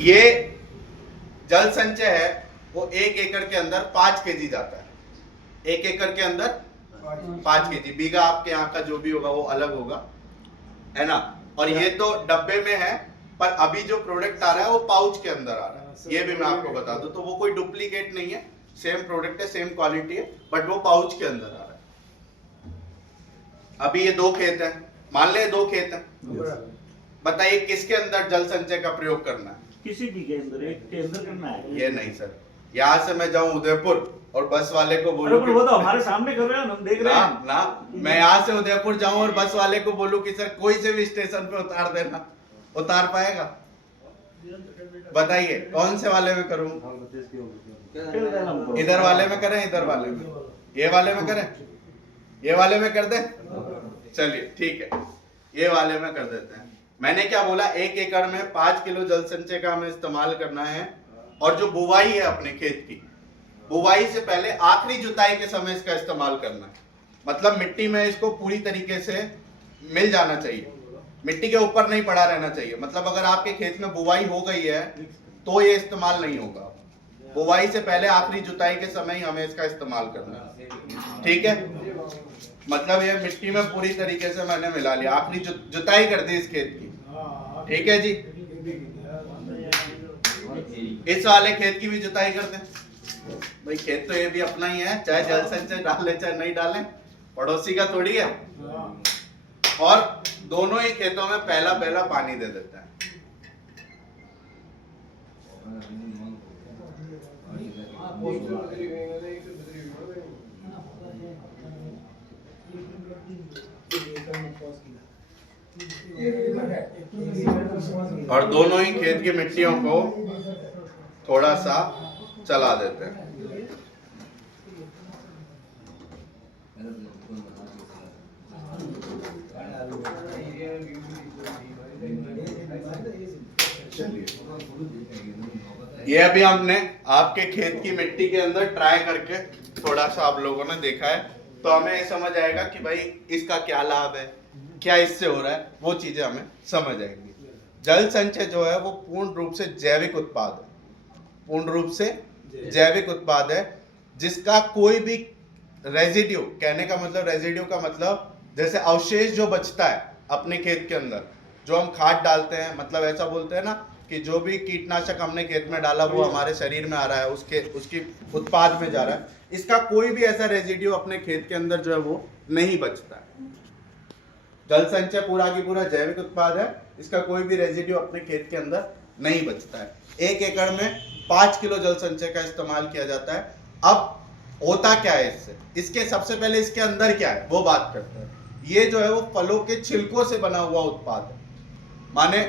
ये जल संचय है वो 1 एकड़ के अंदर 5 केजी जाता है। 1 एकड़ के अंदर 5 केजी। बीघा आपके यहाँ का जो भी होगा वो अलग होगा, है ना। और ये तो डब्बे में है, पर अभी जो प्रोडक्ट आ रहा है वो पाउच के अंदर आ रहा है। ये भी मैं आपको बता दूं, तो वो कोई डुप्लीकेट नहीं है, सेम प्रोडक्ट है, सेम क्वालिटी है, बट वो पाउच के अंदर आ रहा है। अभी ये 2 खेत है, मान ले 2 खेत है, बताइए किसके अंदर जल संचय का प्रयोग करना है? किसी भी के अंदर, एक के अंदर करना है। ये नहीं सर, यहाँ से मैं जाऊं उदयपुर और बस वाले को अरे बोलूं पर वो तो हमारे सामने कर रहे हैं, हम देख रहे ना हैं ना, मैं यहाँ से उदयपुर जाऊं और बस वाले को बोलूं कि सर कोई से भी स्टेशन पे उतार देना, उतार पाएगा? बताइए कौन से वाले में करूं? इधर वाले में करें, इधर वाले में, ये वाले में करें, ये वाले में कर दें? चलिए ठीक है, ये वाले में कर देते हैं। मैंने क्या बोला, 1 एकड़ में 5 किलो जल संचय का हमें इस्तेमाल करना है। और जो बुवाई है अपने खेत की, बुवाई से पहले आखिरी जुताई के समय इसका इस्तेमाल करना है। मतलब मिट्टी में इसको पूरी तरीके से मिल जाना चाहिए, मिट्टी के ऊपर नहीं पड़ा रहना चाहिए। मतलब अगर आपके खेत में बुवाई हो गई है तो ये इस्तेमाल नहीं होगा। बुवाई से पहले आखिरी जुताई के समय ही हमें इसका इस्तेमाल करना है, ठीक है। मतलब ये मिट्टी में पूरी तरीके से मैंने मिला लिया, आखिरी जुताई कर दी इस खेत की, ठीक है जी। इस वाले खेत की भी जुताई कर दें भाई, खेत तो ये भी अपना ही है, चाहे जल संचय डाले चाहे नहीं डालें, पड़ोसी का थोड़ी है। और दोनों ही खेतों में पहला पहला पानी दे देते हैं। और दोनों ही खेत की मिट्टियों को थोड़ा सा चला देते हैं। ये अभी हमने आपके खेत की मिट्टी के अंदर ट्राई करके थोड़ा सा आप लोगों ने देखा है, तो हमें ये समझ आएगा कि भाई इसका क्या लाभ है, क्या इससे हो रहा है, वो चीजें हमें समझ आएंगी। जल संचय जो है वो पूर्ण रूप से जैविक उत्पाद है, पूर्ण रूप से जैविक उत्पाद है, जिसका कोई भी रेजिड्यू, कहने का मतलब रेजिड्यू का मतलब जैसे अवशेष जो बचता है अपने खेत के अंदर, जो हम खाद डालते हैं, मतलब ऐसा बोलते हैं ना कि जो भी कीटनाशक हमने खेत में डाला वो हमारे शरीर में आ रहा है, उसकी उत्पाद में जा रहा है, इसका कोई भी ऐसा रेजिड्यू अपने खेत के अंदर जो है वो नहीं बचता है। जल संचय पूरा की पूरा जैविक उत्पाद है, इसका कोई भी रेजिड्यू अपने खेत के अंदर नहीं बचता है। 1 एकड़ में 5 किलो जल संचय का इस्तेमाल किया जाता है। अब होता क्या है इससे, इसके सबसे पहले इसके अंदर क्या है वो बात करते हैं। ये जो है वो फलों के छिलकों से बना हुआ उत्पाद है। माने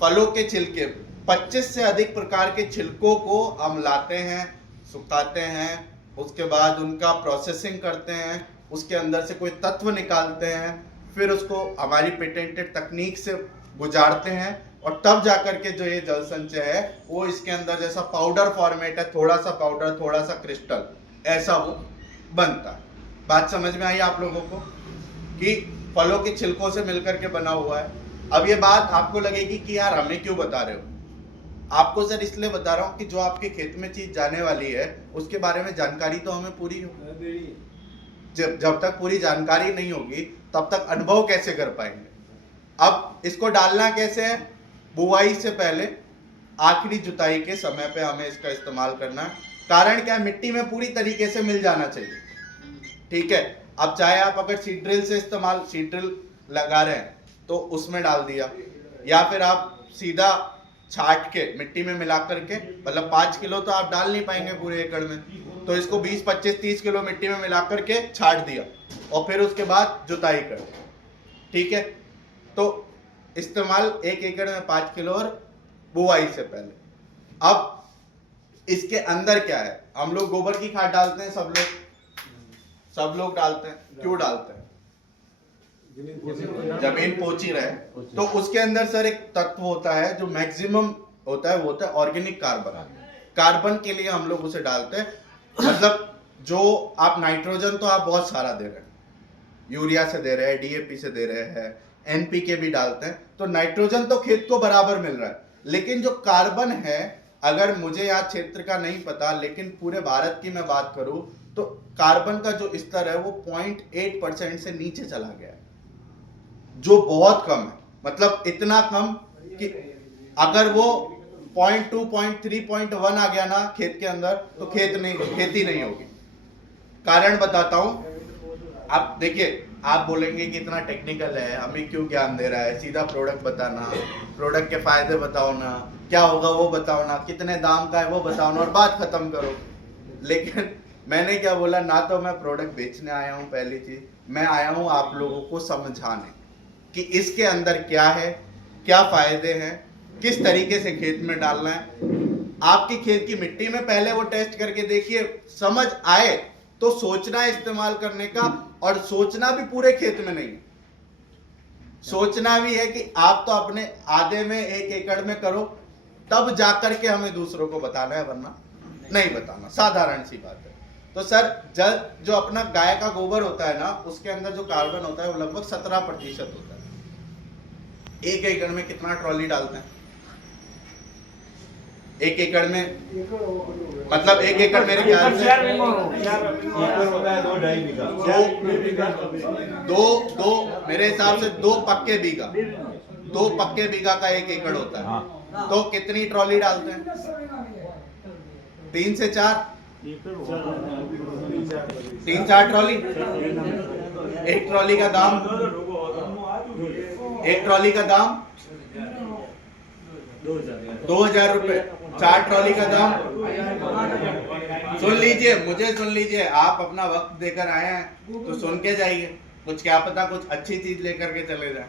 फलों के छिलके, 25 से अधिक प्रकार के छिलकों को हम लाते हैं, सुखाते हैं, उसके बाद उनका प्रोसेसिंग करते हैं, उसके अंदर से कोई तत्व निकालते हैं, फिर उसको हमारी पेटेंटेड तकनीक से गुजारते हैं, और तब जाकर के जो ये जल संचय है वो इसके अंदर जैसा पाउडर फॉर्मेट है, थोड़ा सा पाउडर थोड़ा सा क्रिस्टल, ऐसा वो बनता है। बात समझ में आई आप लोगों को कि फलों के छिलकों से मिलकर के बना हुआ है। अब ये बात आपको लगेगी कि यार हमें क्यों बता रहे हो, आपको सर इसलिए बता रहा हूँ कि जो आपके खेत में चीज जाने वाली है उसके बारे में जानकारी तो हमें पूरी हो। जब तक पूरी जानकारी नहीं होगी तब तक अनुभव कैसे कर पाएंगे। अब इसको डालना कैसे है, बुवाई से पहले आखिरी जुताई के समय पे हमें इसका इस्तेमाल करना है। कारण क्या है, मिट्टी में पूरी तरीके से मिल जाना चाहिए, ठीक है। अब चाहे आप अगर सीड ड्रिल से इस्तेमाल, सीड ड्रिल लगा रहे हैं तो उसमें डाल दिया, या फिर आप सीधा छाट के मिट्टी में मिला करके, मतलब 5 किलो तो आप डाल नहीं पाएंगे पूरे एकड़ में, तो इसको 20, 25, 30 किलो मिट्टी में मिला करके छाट दिया और फिर उसके बाद जुताई कर, ठीक है। तो इस्तेमाल 1 एकड़ में 5 किलो और बुआई से पहले। अब इसके अंदर क्या है, हम लोग गोबर की खाद डालते हैं, सब लोग डालते हैं, क्यों डालते हैं? जमीन पोची रहे। तो उसके अंदर सर एक तत्व होता है जो मैक्सिमम होता है, वो होता है ऑर्गेनिक कार्बन। कार्बन के लिए हम लोग उसे डालते हैं, मतलब जो आप नाइट्रोजन तो आप बहुत सारा दे रहे हैं, यूरिया से दे रहे हैं, डीएपी से दे रहे हैं, एनपीके भी डालते हैं, तो नाइट्रोजन तो खेत को बराबर मिल रहा है, लेकिन जो कार्बन है, अगर मुझे यहाँ क्षेत्र का नहीं पता, लेकिन पूरे भारत की मैं बात करूं तो कार्बन का जो स्तर है वो 0.8% से नीचे चला गया है, जो बहुत कम है। मतलब इतना कम कि अगर वो 0.2, 0.3, 0.1 आ गया ना खेत के अंदर, तो खेती नहीं होगी। कारण बताता हूं। आप देखिए, आप बोलेंगे कि इतना टेक्निकल है, हमें क्यों ज्ञान दे रहा है, सीधा प्रोडक्ट बताना, प्रोडक्ट के फायदे बताओ ना, क्या होगा वो बताओ ना, कितने दाम का है वो बताओ ना, और बात खत्म करो। लेकिन मैंने क्या बोला, ना तो मैं प्रोडक्ट बेचने आया हूँ, पहली चीज मैं आया हूँ आप लोगों को समझाने कि इसके अंदर क्या है, क्या फायदे हैं, किस तरीके से खेत में डालना है। आपकी खेत की मिट्टी में पहले वो टेस्ट करके देखिए, समझ आए तो सोचना है इस्तेमाल करने का, और सोचना भी पूरे खेत में नहीं, सोचना भी है कि आप तो अपने आधे में 1 एकड़ में करो, तब जाकर के हमें दूसरों को बताना है, वरना नहीं बताना। साधारण सी बात है। तो सर, जो अपना गाय का गोबर होता है ना, उसके अंदर जो कार्बन होता है वो लगभग 17% होता है। 1 एकड़ में कितना ट्रॉली डालते हैं? 1 एकड़ में मतलब 1 एकड़ मेरे ख्याल से दो मेरे हिसाब से 2 पक्के बीघा, 2 पक्के बीघा का 1 एकड़ होता है। तो कितनी ट्रॉली डालते हैं? 3 से 4, 3-4 ट्रॉली। एक ट्रॉली का दाम 2000 रुपए। 4 ट्रॉली का दाम, सुन लीजिए, आप अपना वक्त देकर आए हैं तो सुन के जाइए, कुछ क्या पता कुछ अच्छी चीज लेकर के चले जाए।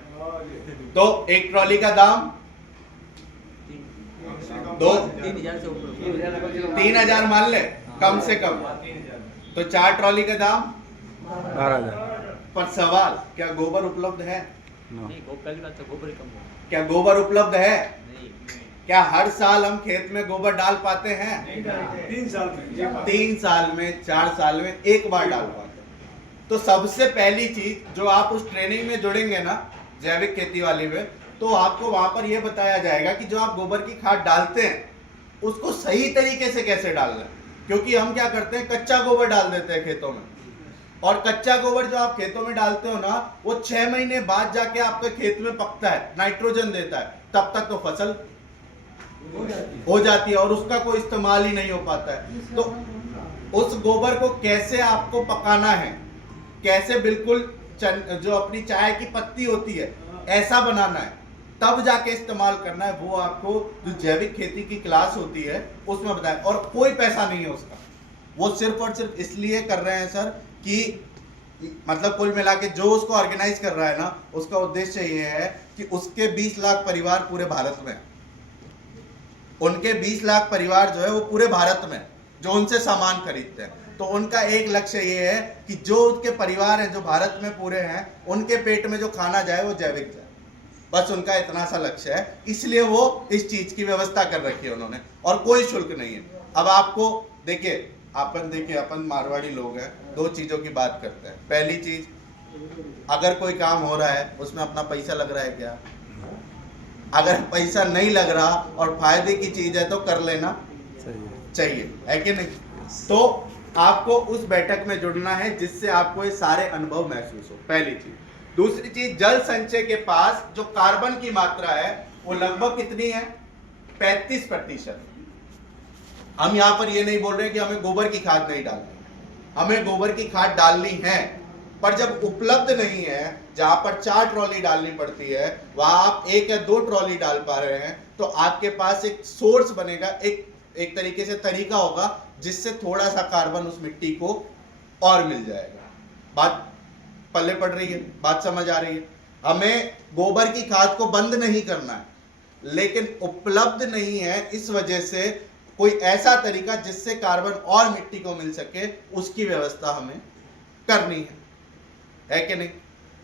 तो 1 ट्रॉली का दाम 3000 मान ले, कम से कम। तो 4 ट्रॉली का दाम 12,000। पर सवाल, क्या गोबर उपलब्ध है? नहीं, गोबर कम है। क्या गोबर उपलब्ध है? नहीं। क्या हर साल हम खेत में गोबर डाल पाते हैं? 3 साल में 3 साल में, 4 साल में 1 बार डाल पाते हैं। तो सबसे पहली चीज जो आप उस ट्रेनिंग में जुड़ेंगे ना, जैविक खेती वाली में, तो आपको वहां पर यह बताया जाएगा कि जो आप गोबर की खाद डालते हैं उसको सही तरीके से कैसे डालना है। क्योंकि हम क्या करते हैं, कच्चा गोबर डाल देते हैं खेतों में, और कच्चा गोबर जो आप खेतों में डालते हो ना, वो 6 महीने बाद जाके आपके खेत में पकता है, नाइट्रोजन देता है, तब तक तो फसल हो जाती है और उसका कोई इस्तेमाल ही नहीं हो पाता है। तो उस गोबर को कैसे आपको पकाना है, कैसे बिल्कुल जो अपनी चाय की पत्ती होती है ऐसा बनाना है, तब जाके इस्तेमाल करना है, वो आपको जो जैविक खेती की क्लास होती है उसमें बताया। और कोई पैसा नहीं है उसका, वो सिर्फ और सिर्फ इसलिए कर रहे हैं सर कि मतलब कुल मिला के जो उसको ऑर्गेनाइज कर रहा है ना, उसका उद्देश्य ये है कि उसके 20 लाख परिवार पूरे भारत में, उनके 20 लाख परिवार जो है वो पूरे भारत में जो उनसे सामान खरीदते हैं, तो उनका एक लक्ष्य ये है कि जो उनके परिवार हैं जो भारत में पूरे हैं, उनके पेट में जो खाना जाए वो जैविक जाए। बस उनका इतना सा लक्ष्य है, इसलिए वो इस चीज की व्यवस्था कर रखी है उन्होंने, और कोई शुल्क नहीं है। अब आपको देखिए, अपन मारवाड़ी लोग हैं, 2 चीजों की बात करते हैं। पहली चीज, अगर कोई काम हो रहा है उसमें अपना पैसा लग रहा है क्या? अगर पैसा नहीं लग रहा और फायदे की चीज है तो कर लेना चाहिए, है कि नहीं? तो आपको उस बैठक में जुड़ना है जिससे आपको ये सारे अनुभव महसूस हो, पहली चीज। दूसरी चीज, जल संचय के पास जो कार्बन की मात्रा है वो लगभग कितनी है? 35%। हम यहाँ पर ये नहीं बोल रहे कि हमें गोबर की खाद नहीं डालनी, हमें गोबर की खाद डालनी है, पर जब उपलब्ध नहीं है, जहां पर 4 ट्रॉली डालनी पड़ती है वहां आप 1 या 2 ट्रॉली डाल पा रहे हैं, तो आपके पास एक सोर्स बनेगा, एक तरीके से तरीका होगा जिससे थोड़ा सा कार्बन उस मिट्टी को और मिल जाएगा। बात पल्ले पड़ रही है? बात समझ आ रही है? हमें गोबर की खाद को बंद नहीं करना है, लेकिन उपलब्ध नहीं है इस वजह से कोई ऐसा तरीका जिससे कार्बन और मिट्टी को मिल सके, उसकी व्यवस्था हमें करनी है कि नहीं?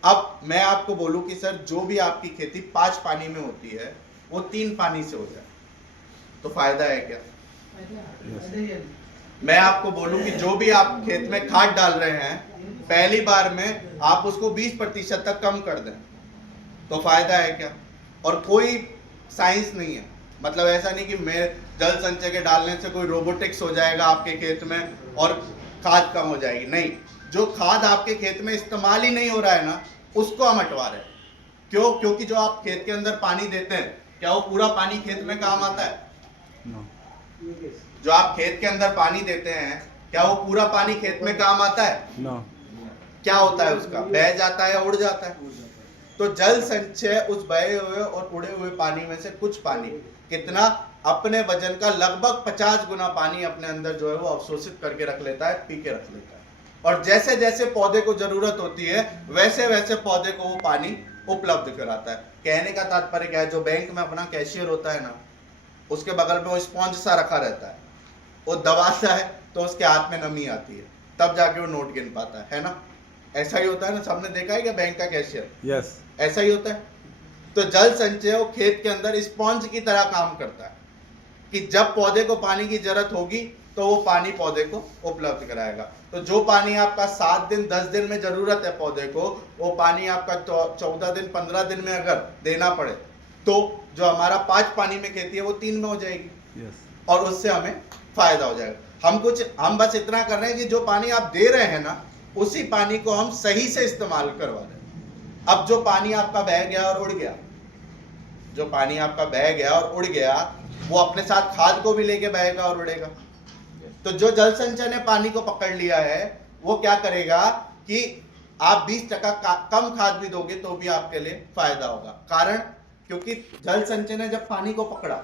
अब मैं आपको बोलूं कि सर जो भी आपकी खेती 5 पानी में होती है वो 3 पानी से हो जाए तो फायदा है क्या? मैं आपको बोलूं कि जो भी आप खेत में खाद डाल रहे हैं, पहली बार में आप उसको 20% तक कम कर दें तो फायदा है क्या? और कोई साइंस नहीं है, मतलब ऐसा नहीं कि मैं जल संचय के डालने से कोई रोबोटिक्स हो जाएगा आपके खेत में और खाद कम हो जाएगी, नहीं। जो खाद आपके खेत में इस्तेमाल ही नहीं हो रहा है ना, उसको हम हटवा रहे हैं। क्यों? क्योंकि जो आप खेत के अंदर पानी देते हैं, क्या वो पूरा पानी खेत में काम आता है? नो। जो आप खेत के अंदर पानी देते हैं, क्या वो पूरा पानी खेत में काम आता है? नो। क्या होता है उसका? बह जाता है या उड़ जाता है? तो जल संचय उस बहे हुए और उड़े हुए पानी में से कुछ पानी, कितना, अपने वजन का लगभग 50 गुना पानी अपने अंदर जो है वो अवशोषित करके रख लेता है, पी के रख लेता है। और जैसे जैसे पौधे को जरूरत होती है वैसे वैसे पौधे को वो पानी उपलब्ध कराता है। कहने का तात्पर्य क्या है? जो बैंक में अपना कैशियर होता है ना, उसके बगल में वो स्पॉन्ज सा रखा रहता है, वो दबाता है तो उसके हाथ में नमी आती है, तब जाके वो नोट गिन पाता है ना? ऐसा ही होता है ना, सबने देखा है क्या बैंक का कैशियर? यस। ऐसा ही होता है। तो जल संचय वो खेत के अंदर स्पॉन्ज की तरह काम करता है कि जब पौधे को पानी की जरूरत होगी तो वो पानी पौधे को उपलब्ध कराएगा। तो जो पानी आपका 7 दिन 10 दिन में जरूरत है पौधे को, वो पानी आपका 14 दिन 15 दिन में अगर देना पड़े तो जो हमारा 5 पानी में खेती है वो 3 में हो जाएगी। यस। और उससे हमें फायदा हो जाएगा। हम बस इतना कर रहे हैं कि जो पानी आप दे रहे हैं ना, उसी पानी को हम सही से इस्तेमाल करवा रहे हैं। अब जो पानी आपका बह गया और उड़ गया, जो पानी आपका बह गया और उड़ गया, वो अपने साथ खाद को भी लेके बहेगा और उड़ेगा। तो जो जल संचय ने पानी को पकड़ लिया है, वो क्या करेगा कि आप 20% कम खाद भी दोगे तो भी आपके लिए फायदा होगा। कारण, क्योंकि जल संचय ने जब पानी को पकड़ा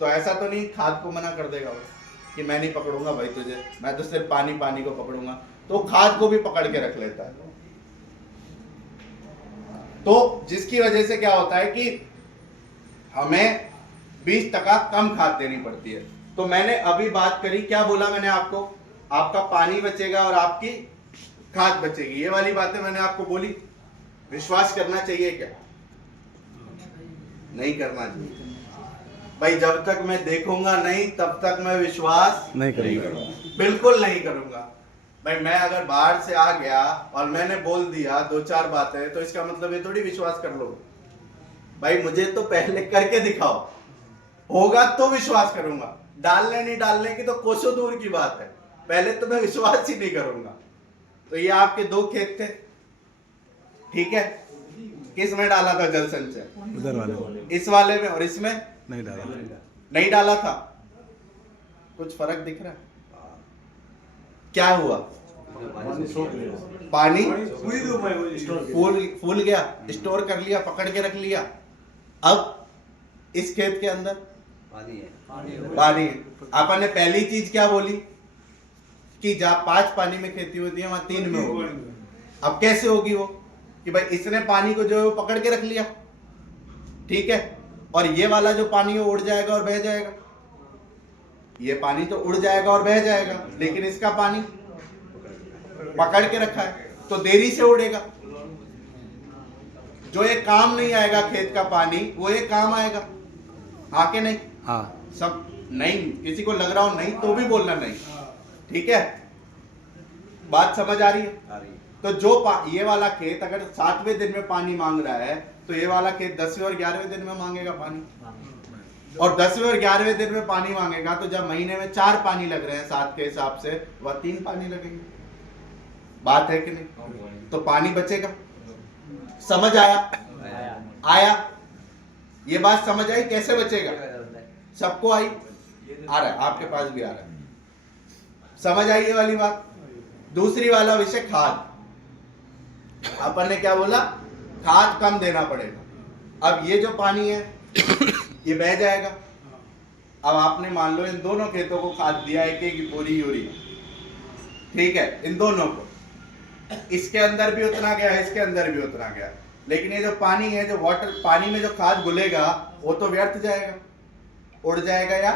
तो ऐसा तो नहीं खाद को मना कर देगा वो कि मैं नहीं पकड़ूंगा भाई तुझे, मैं तो सिर्फ पानी को पकड़ूंगा, तो खाद को भी पकड़ के रख लेता है। तो जिसकी वजह से क्या होता है कि हमें 20% कम खाद देनी पड़ती है। तो मैंने अभी बात करी, क्या बोला मैंने आपको? आपका पानी बचेगा और आपकी खाद बचेगी, ये वाली बातें मैंने आपको बोली। विश्वास करना चाहिए क्या? नहीं करना चाहिए भाई। जब तक मैं देखूंगा नहीं तब तक मैं विश्वास नहीं करूंगा। बिल्कुल नहीं करूंगा भाई। मैं अगर बाहर से आ गया और मैंने बोल दिया 2-4 बातें, तो इसका मतलब ये थोड़ी विश्वास कर लो भाई। मुझे तो पहले करके दिखाओ, होगा तो विश्वास करूंगा। डालने नहीं डालने की तो कोसों दूर की बात है, पहले तो मैं विश्वास ही नहीं करूंगा। तो ये आपके 2 खेत थे, ठीक है? किस में डाला था जल संचय? उधर वाले। इस वाले में, और इसमें नहीं डाला। नहीं डाला था। कुछ फर्क दिख रहा है? क्या हुआ? पानी फूल गया, स्टोर कर लिया, पकड़ के रख लिया। अब इस खेत के अंदर पानी है। अपन ने पहली चीज क्या बोली कि जहां 5 पानी में खेती होती है वहां 3 में होगी। अब कैसे होगी वो? कि भाई इसने पानी को जो है वो पकड़ के रख लिया, ठीक है, और ये वाला जो पानी वो उड़ जाएगा और बह जाएगा। ये पानी तो उड़ जाएगा और बह जाएगा, लेकिन इसका पानी पकड़ के रखा है तो देरी से उड़ेगा। जो ये काम नहीं आएगा खेत का पानी, वो ये काम आएगा। आके नहीं? हाँ। सब नहीं, किसी को लग रहा हो नहीं तो भी बोलना नहीं, ठीक है? बात समझ आ रही है? तो जो ये वाला खेत अगर 7वें दिन में पानी मांग रहा है, तो ये वाला खेत 10वें और 11वें दिन में मांगेगा पानी। और 10वें और 11वें दिन में पानी मांगेगा, तो जब महीने में 4 पानी लग रहे हैं 7 के हिसाब से, वह 3 पानी लगेंगे। बात है कि नहीं? तो पानी बचेगा। समझ आया? आया? ये बात समझ आई? कैसे बचेगा? सबको आई? आ रहा है, आपके पास भी आ रहा है। समझ आई ये वाली बात? दूसरी वाला विषय खाद। अपन ने क्या बोला? खाद कम देना पड़ेगा। अब ये जो पानी है ये बह जाएगा। अब आपने मान लो इन दोनों खेतों को खाद दिया, एक बोरी यूरिया, ठीक है, इन दोनों को। इसके अंदर भी उतना गया, इसके अंदर भी उतना गया, लेकिन ये जो पानी है, जो वाटर, पानी में जो खाद घुलेगा वो तो व्यर्थ जाएगा, उड़ जाएगा या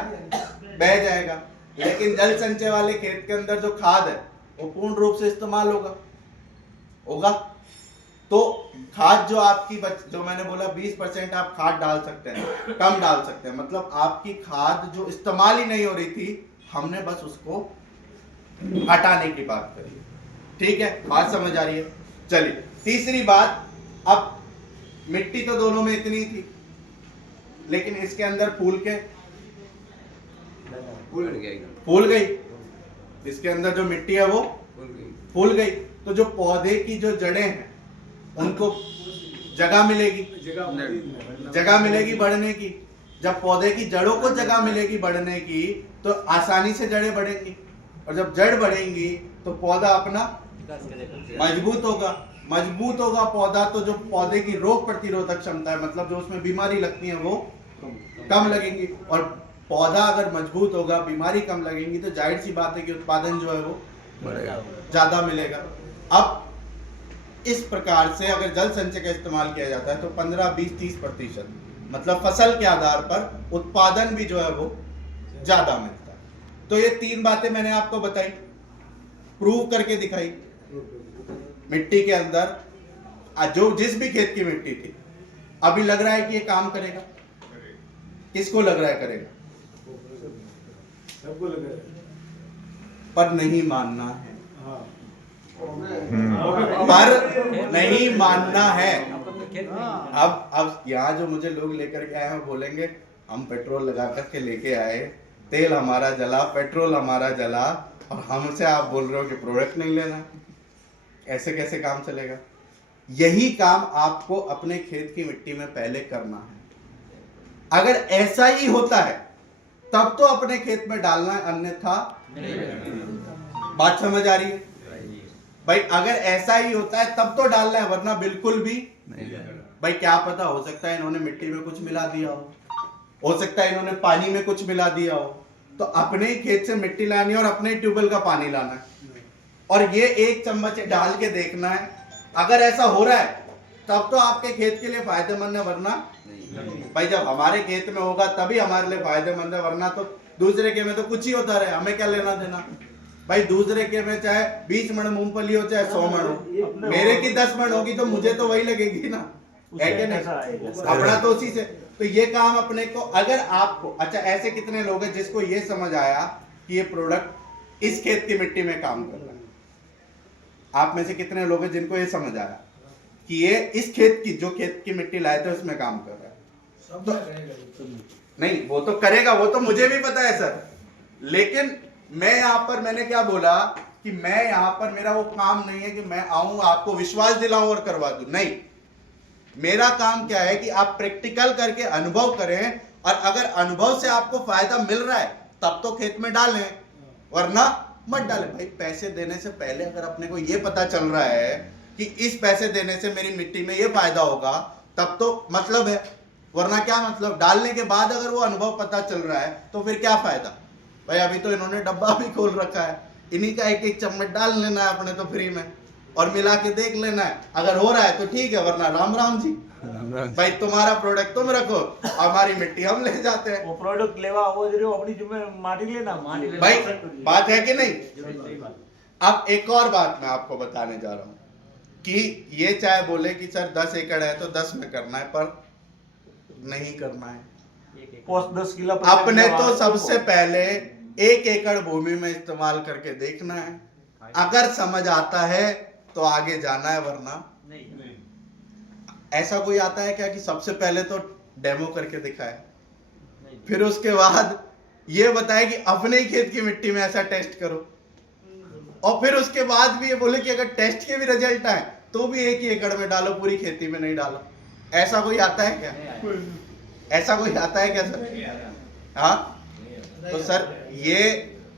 बह जाएगा। लेकिन जल संचय वाले खेत के अंदर जो खाद है वो पूर्ण रूप से इस्तेमाल होगा। तो खाद जो आपकी जो मैंने बोला 20% आप खाद डाल सकते हैं, कम डाल सकते हैं, मतलब आपकी खाद जो इस्तेमाल ही नहीं हो रही थी, हमने बस उसको हटाने की बात करी, ठीक है? बात समझ आ रही है? चलिए तीसरी बात। अब मिट्टी तो दोनों में इतनी थी, लेकिन इसके अंदर फूल के फूल गई, इसके अंदर जो मिट्टी है वो फूल गई। तो जो पौधे की जो जड़ें हैं उनको जगह मिलेगी, जगह मिलेगी बढ़ने की। जब पौधे की जड़ों को जगह मिलेगी बढ़ने की तो आसानी से जड़ें बढ़ेंगी, और जब जड़ बढ़ेंगी तो पौधा अपना मजबूत होगा। मजबूत होगा पौधा तो जो पौधे की रोग प्रतिरोधक क्षमता है, मतलब जो उसमें बीमारी लगती है वो कम लगेंगी। और पौधा अगर मजबूत होगा, बीमारी कम लगेंगी, तो जाहिर सी बात है कि उत्पादन जो है वो ज्यादा मिलेगा। अब इस प्रकार से अगर जल संचय का इस्तेमाल किया जाता है तो 15, 20, 30% मतलब फसल के आधार पर उत्पादन भी जो है वो ज्यादा मिलता है। तो ये 3 बातें मैंने आपको बताई, प्रूव करके दिखाई। मिट्टी के अंदर जो जिस भी खेत की मिट्टी थी, अभी लग रहा है कि ये काम करेगा। किसको लग रहा है करेगा? सबको लग रहा है। पर नहीं मानना है, हाँ। पर नहीं मानना है। अपन तो खेत में अब यहाँ जो मुझे लोग लेकर के आए हैं बोलेंगे हम पेट्रोल लगा करके लेके आए, तेल हमारा जला, पेट्रोल हमारा जला, और हमसे आप बोल रहे हो कि प्रोडक्ट नहीं लेना। ऐसे कैसे काम चलेगा? यही काम आपको अपने खेत की मिट्टी में पहले करना है। अगर ऐसा ही होता है तब तो अपने खेत में डालना है, अन्यथा बात समझ आ रही है भाई? अगर ऐसा ही होता है तब तो डालना है, वरना बिल्कुल भी भाई। क्या पता, हो सकता है इन्होंने मिट्टी में कुछ मिला दिया हो सकता है इन्होंने पानी में कुछ मिला दिया हो। तो अपने ही खेत से मिट्टी लानी है और अपने ही ट्यूबवेल का पानी लाना है, और ये 1 चम्मच डाल के देखना है। अगर ऐसा हो रहा है तब तो आपके खेत के लिए फायदेमंद है, वरना भाई जब हमारे खेत में होगा तभी हमारे लिए फायदेमंद है, वरना तो दूसरे के में तो कुछ ही होता रहे, हमें क्या लेना देना भाई? दूसरे के में चाहे 20 मण मूंगफली हो चाहे 100 मण हो, मेरे की 10 मण होगी तो मुझे तो वही लगेगी ना, है कि नहीं? अपना तो उसी से। तो ये काम अपने को, अगर आपको, अच्छा ऐसे कितने लोग हैं जिसको ये समझ आया कि ये प्रोडक्ट इस खेत की मिट्टी में काम कर रहा है? आप में से कितने लोग हैं जिनको ये समझ आया कि ये इस खेत की, जो खेत की मिट्टी लाए थे उसमें काम कर रहा है? तो नहीं, वो तो करेगा, वो तो मुझे भी पता है सर। लेकिन मैं यहाँ पर, मैंने क्या बोला कि मैं यहाँ पर, मेरा वो काम नहीं है कि मैं आऊं आपको विश्वास दिलाऊं और करवा दूं। नहीं, मेरा काम क्या है कि आप प्रैक्टिकल करके अनुभव करें, और अगर अनुभव से आपको फायदा मिल रहा है तब तो खेत में डालें, वरना मत डालें। भाई पैसे देने से पहले अगर अपने को ये पता चल रहा है कि इस पैसे देने से मेरी मिट्टी में ये फायदा होगा, तब तो मतलब है, वरना क्या मतलब? डालने के बाद अगर वो अनुभव पता चल रहा है तो फिर क्या फायदा भाई? अभी तो इन्होंने डब्बा भी खोल रखा है, इन्हीं का 1-1 चम्मच डाल लेना है अपने तो फ्री में, और मिला के देख लेना है। अगर हो रहा है तो ठीक है, वरना राम राम जी भाई। तुम्हारा प्रोडक्ट तुम रखो, हमारी मिट्टी हम ले जाते हैं। वो प्रोडक्ट लेवा वो जो अपनी जिम्मे माटी लेना भाई बात है कि नहीं? अब एक और बात मैं आपको बताने जा रहा हूं कि ये चाहे बोले कि सर 10 एकड़ है तो 10 में करना है, पर नहीं करना है। पोस्ट 10 किलो अपने तो सबसे पहले 1 एकड़ भूमि में इस्तेमाल करके देखना है। अगर समझ आता है तो आगे जाना है, वरना नहीं। ऐसा कोई आता है क्या कि सबसे पहले तो डेमो करके दिखाए, फिर उसके बाद ये बताए कि अपने ही खेत की मिट्टी में ऐसा टेस्ट करो, और फिर उसके बाद भी ये बोले कि अगर टेस्ट के भी रिजल्ट आए तो भी 1 ही एकड़ में डालो, पूरी खेती में नहीं डालो? ऐसा कोई आता है क्या? ऐसा कोई आता है क्या सर? हाँ, तो सर ये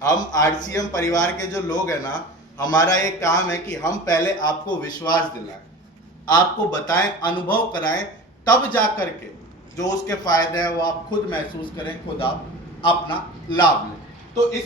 हम आरसीएम परिवार के जो लोग हैं ना, हमारा ये काम है कि हम पहले आपको विश्वास दिलाएं, आपको बताएं, अनुभव कराएं, तब जा करके जो उसके फायदे हैं वो आप खुद महसूस करें, खुद आप अपना लाभ लें। तो इस